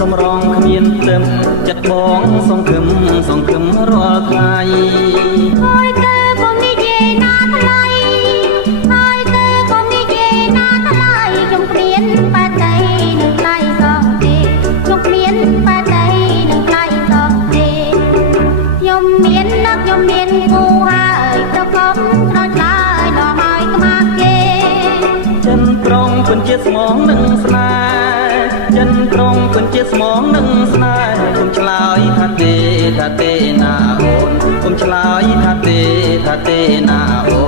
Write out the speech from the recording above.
សំរងគ្មានទឹមចិត្តបងសង្ឃឹមរាល់ថ្ងៃហើយទៅក៏និយាយណាថ្លៃហើយទៅក៏និយាយណាថ្លៃខ្ញុំគ្មានបាតីនឹងថ្លៃសោះទេខ្ញុំគ្មានបាតីនឹងថ្លៃសោះទេខ្ញុំមានណាស់ខ្ញុំមានគូហើយប្រកបស្រោចឡើយដល់ហើយក្មាស់គេចិនត្រង់ពិនជាស្មងនឹងស្នេហ៍ចិនត្រង់ពិនជាស្មងនឹងស្នេហ៍គុំឆ្លើយថាទេណាអូនគុំឆ្លើយថាទេណាអូ